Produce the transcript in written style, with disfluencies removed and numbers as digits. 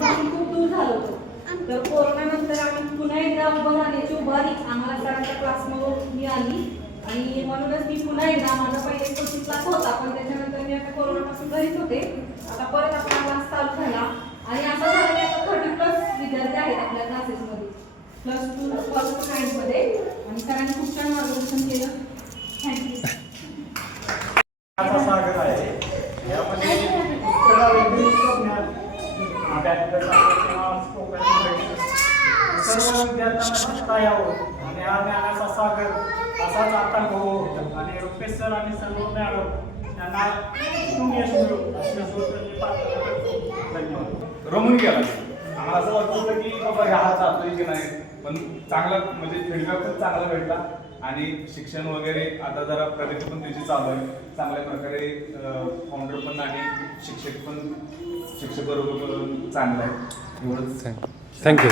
फॅमिलीपासून खूप दूर झालो होतो. तर कोरोनानंतर आम्ही पुन्हा एकदा उभं राहण्याची उभारी आम्हाला सरांच्या क्लासमधून मिळाली आणि म्हणूनच मी पुन्हा एकदा माझा पहिले कोचिंग क्लास होता, पण त्याच्यानंतर मी आता कोरोनापासून घरीच होते. आता परत आपला क्लास चालू झाला आणि असं झालं की आता 30+ विद्यार्थी आहेत आपल्या क्लासेसमध्ये, +2 फर्स्ट ग्रेडमध्ये, आणि सरांनी खूप छान मार्गदर्शन केलं. थँक्यू. सागर आहे यामध्ये सर्व विद्यार्थ्यांना यावं आणि हा ज्ञानाचा सागर असाच आता हो आणि रुपेश सर आणि सर्व मॅडम यांना यश मिळो धन्यवाद. रमून गेला. आम्हाला असं वाटत होतं की बाबा ह्या हात जातोय की नाही, पण चांगला म्हणजे फीडबॅक पण चांगला भेटला आणि शिक्षण वगैरे आता जरा प्रगती पण त्याची चालू आहे. चांगल्या प्रकारे फाउंडर पण आणि शिक्षक बरोबर चांगला आहे. एवढंच. थँक्यू.